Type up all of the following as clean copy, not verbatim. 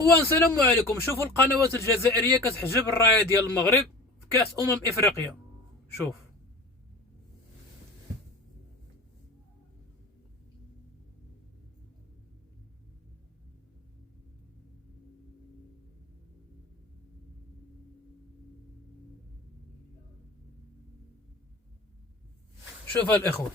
والسلام عليكم. شوفوا القنوات الجزائريه كتحجب الرايه ديال المغرب في كاس افريقيا. شوف شوف الاخوه،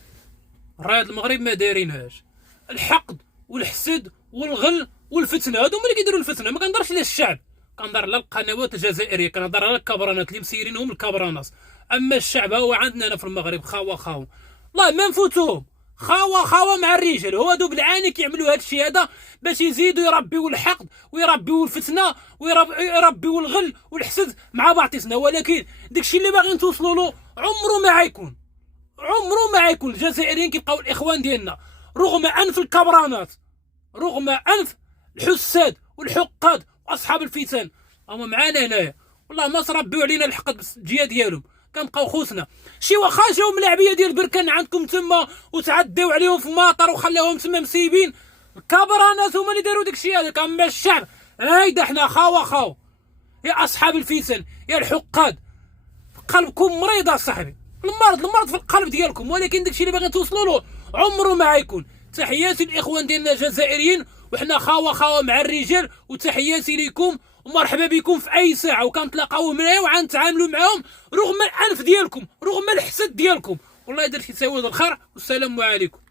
رايه المغرب ما دايرينهاش. الحقد والحسد والغل والفتنه، هادو هما اللي كيديروا الفتنه. ما كنهضرش على الشعب، كنهضر على القنوات الجزائريه، كنهضر على الكبرانات اللي مسيرينهم الكبرانات. اما الشعب هو عندنا هنا في المغرب خاوه والله ما نفوتوهم. خاوه مع الرجال، هادو بالعاني كيعملوا هاد الشيء هذا باش يزيدوا يربيوا الحقد ويربيوا الفتنه ويربيوا الغل والحسد مع بعضنا. ولكن داكشي اللي باغيين توصلوا له عمره ما يكون. الجزائريين كيبقاو الاخوان ديالنا رغم انف الكبرانات، رغم انف الحساد والحقاد واصحاب الفتن، هما معانا هنايا. والله ما تربيو علينا الحقد بالجهه ديالهم، كنبقاو خوتنا. شي واخا جاو ملاعبيه ديال بركان عندكم تما وتعداو عليهم في مطر وخلاوهم تما مسيبين، الكبرانات هما اللي داروا داكشي هذاك. اما الشعب هايدا حنا خاو يا اصحاب الفتن يا الحقاد. قلبكم مريض اصاحبي، المرض في القلب ديالكم. ولكن داكشي اللي باغي توصلوا له عمره ما يكون. تحياتي الاخوان ديالنا الجزائريين، وحنا خاوه مع الرجال. وتحياتي لكم ومرحبا بكم في اي ساعه، وكنتلاقاو معايا وغنتعاملوا معاهم رغم الانف ديالكم، رغم الحسد ديالكم. والله درتي تساوي الخير والسلام عليكم.